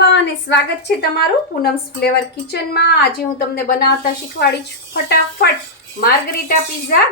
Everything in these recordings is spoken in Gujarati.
નવા અને સ્વાગત છે તમારું પૂનમ્સ ફ્લેવર કિચનમાં. આજે હું તમને બનાવતા શીખવાડી છું ફટાફટ. માર્ગરીટા પિઝા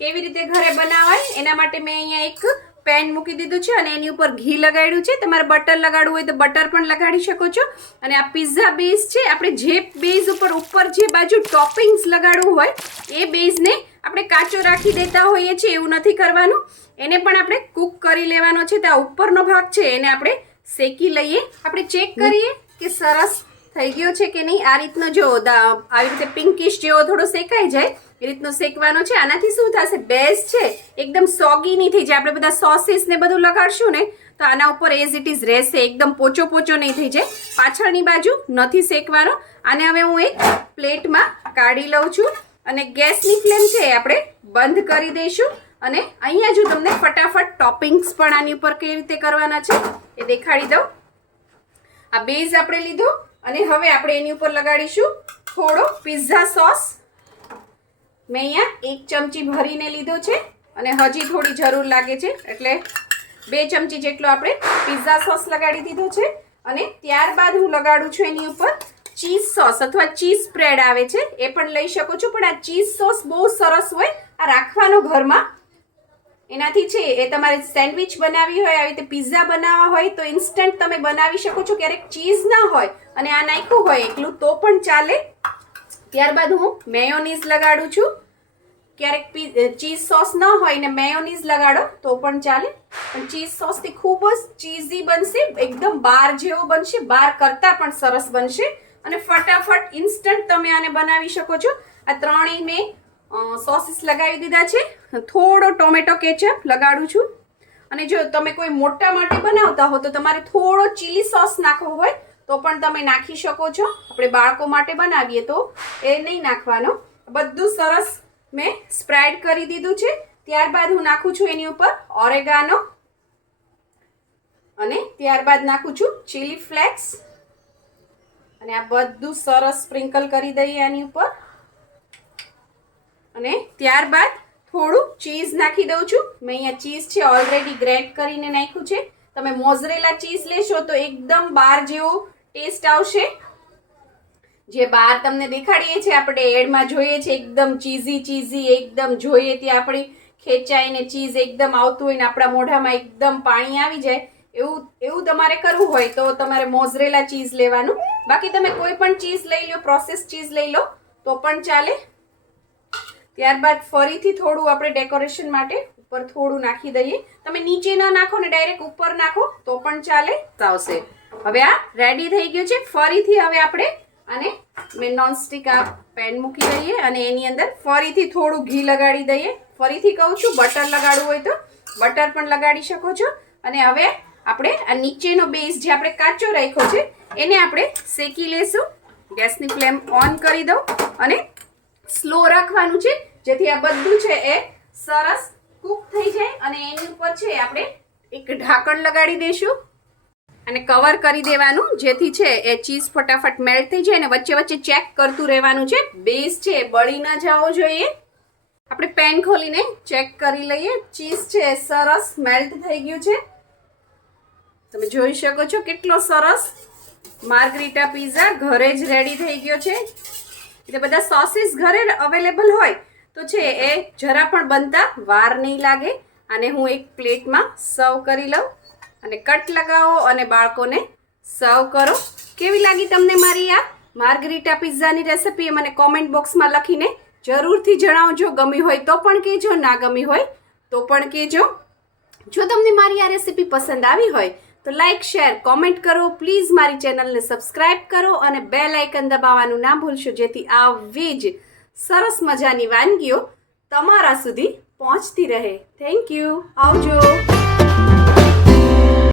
કેવી રીતે ઘરે બનાવાય એના માટે મેં અહીંયા એક પેન મૂકી દીધું છે અને એની ઉપર ઘી લગાડ્યું છે. તમારે બટર લગાડવું હોય તો બટર પણ લગાડી શકો છો. અને આ પિઝા બેઝ છે, આપણે જે બેઝ ઉપર ઉપર જે બાજુ ટોપિંગ્સ લગાડવું હોય, એ બેઝને આપણે કાચો રાખી દેતા હોઈએ છીએ, એવું નથી કરવાનું. એને પણ આપણે કૂક કરી લેવાનો છે. તો આ ઉપરનો ભાગ છે, એને આપણે શેકી લઈએ. આપણે ચેક કરીએ કે સરસ થઈ ગયો છે કે નહીં. આ રીતનો જો આવી રીતે પિંકિશ જેવો થોડો શેકાઈ જાય એ રીતનો શેકવાનો છે. આનાથી શું થશે? બેસ્ટ છે. એકદમ સોગી નહીં થઈ જાય. આપણે બધા સોસીસ ને બધું લગાડશું ને તો આના ઉપર એઝ ઇટ ઇઝ રહેશે. એકદમ પોચો પોચો નહીં થઈ જાય. પાછળની બાજુ નથી શેકવાનો. આને હવે હું એક પ્લેટમાં કાઢી લઉં છું અને ગેસની ફ્લેમ છે આપણે બંધ કરી દઈશું. અને અહીંયા જો તમને ફટાફટ ટોપિંગ્સ પણ આની ઉપર કેવી રીતે કરવાના છે એ દેખાડી દઉં. આ બેઝ આપણે લીધો અને હવે આપણે એની ઉપર લગાડીશું થોડો પિઝા સોસ મેં અહીંયા એક ચમચી ભરીને લીધો છે અને હજી થોડી જરૂર લાગે છે એટલે બે ચમચી જેટલો આપણે પિઝા સોસ લગાડી દીધો છે અને ત્યારબાદ હું લગાડું છું એની ઉપર ચીઝ સોસ અથવા ચીઝ સ્પ્રેડ આવે છે. એ પણ લઈ શકો છો, પણ આ ચીઝ સોસ બહુ સરસ હોય. આ રાખવાનો ઘરમાં એનાથી છે, એ તમારે સેન્ડવિચ બનાવી હોય, આવી રીતે પિઝા બનાવવા હોય, તો ઇન્સ્ટન્ટ તમે બનાવી શકો છો. ક્યારેક ચીઝ ના હોય અને આ નાખ્યું હોય એકલું, તો પણ ચાલે. ત્યારબાદ હું મેયોનીઝ લગાડું છું. ક્યારેક ચીઝ સોસ ન હોય ને મેયોનીઝ લગાડો, તો પણ ચાલે. પણ ચીઝ સોસથી ખૂબ જ ચીઝી બનશે, એકદમ બાર જેવો બનશે, બાર કરતાં પણ સરસ બનશે. અને ફટાફટ ઇન્સ્ટન્ટ તમે આને બનાવી શકો છો. આ ત્રણેય મેં સોસીસ લગાવી દીધા છે. થોડો ટોમેટો કેચઅપ લગાડું છું. અને જો તમે કોઈ મોટા માટે બનાવતા હો, તો તમારે થોડો ચીલી સોસ નાખવો હોય, તો પણ તમે નાખી શકો છો. આપણે બાળકો માટે બનાવીએ તો એ નહીં નાખવાનો. બધું સરસ મેં સ્પ્રેડ કરી દીધું છે. ત્યારબાદ હું નાખું છું એની ઉપર ઓરેગાનો. અને ત્યારબાદ નાખું છું ચીલી ફ્લેક્સ. અને આ બધું સરસ સ્પ્રિંકલ કરી દઈએ એની ઉપર. અને ત્યારબાદ થોડું ચીઝ નાખી દઉં છું. મેં અહીંયા ચીઝ છે ઓલરેડી ગ્રેટ કરીને નાખ્યું છે. તમે મોઝરેલા ચીઝ લેશો તો એકદમ બાર જેવો ટેસ્ટ આવશે. જે બહાર તમને દેખાડીએ છીએ, આપણે એડમાં જોઈએ છે એકદમ ચીઝી ચીઝી એકદમ જોઈએ ત્યાં આપણી ખેંચાઈને ચીઝ એકદમ આવતું હોય ને આપણા મોઢામાં એકદમ પાણી આવી જાય. એવું એવું તમારે કરવું હોય તો તમારે મોઝરેલા ચીઝ લેવાનું. બાકી તમે કોઈ પણ ચીઝ લઈ લો પ્રોસેસ ચીઝ લઈ લો, તો પણ ચાલે. ત્યારબાદ ફરીથી થોડું આપણે ડેકોરેશન માટે ઉપર થોડું નાખી દઈએ. તમે નીચે ન નાખો ને ડાયરેક્ટ ઉપર નાખો તો પણ ચાલે. આવશે. હવે આ રેડી થઈ ગયું છે. ફરીથી હવે આપણે અને મેં નોનસ્ટિક આ પેન મૂકી દઈએ અને એની અંદર ફરીથી થોડું ઘી લગાડી દઈએ. ફરીથી કહું છું બટર લગાડવું હોય તો બટર પણ લગાડી શકો છો. અને હવે આપણે આ નીચેનો બેઝ જે આપણે કાચો રાખ્યો છે, એને આપણે શેકી લેશું. ગેસની ફ્લેમ ઓન કરી દઉં અને સ્લો રાખવાનું છે. જેથી આ બધું છે એ સરસ કૂક થઈ જાય અને એની ઉપર છે આપણે એક ઢાંકણ લગાડી દઈશું અને કવર કરી દેવાનું, જેથી છે એ ચીઝ ફટાફટ મેલ્ટ થઈ જાય અને વચ્ચે વચ્ચે ચેક કરતું રહેવાનું છે. બેઝ છે બળી ન જવો જોઈએ. આપણે પેન ખોલીને ચેક કરી લઈએ. ચીઝ છે સરસ મેલ્ટ થઈ ગયું છે. તમે જોઈ શકો છો કેટલો સરસ. માર્ગરીટા પીઝા ઘરે જ રેડી થઈ ગયો છે. એટલે બધા સોસીસ ઘરે અવેલેબલ હોય તો છે એ જરા પણ બનતા, વાર નહીં લાગે. અને હું એક પ્લેટમાં સર્વ કરી લઉં અને કટ લગાવો અને બાળકોને સર્વ કરો. કેવી લાગી તમને મારી આ માર્ગરીટા પિઝાની રેસિપી એ મને કોમેન્ટ બોક્સમાં લખીને જરૂરથી જણાવજો. ગમી હોય તો પણ કહેજો, ના ગમી હોય તો પણ કહેજો. જો તમને મારી આ રેસિપી પસંદ આવી હોય તો લાઇક શેર કોમેન્ટ કરો. પ્લીઝ મારી ચેનલને સબસ્ક્રાઇબ કરો અને બે લાઇકન દબાવવાનું ના ભૂલશો, જેથી આવી જ સરસ મજાની વાનગીઓ તમારા સુધી પહોંચતી રહે. થેન્ક યુ આવજો.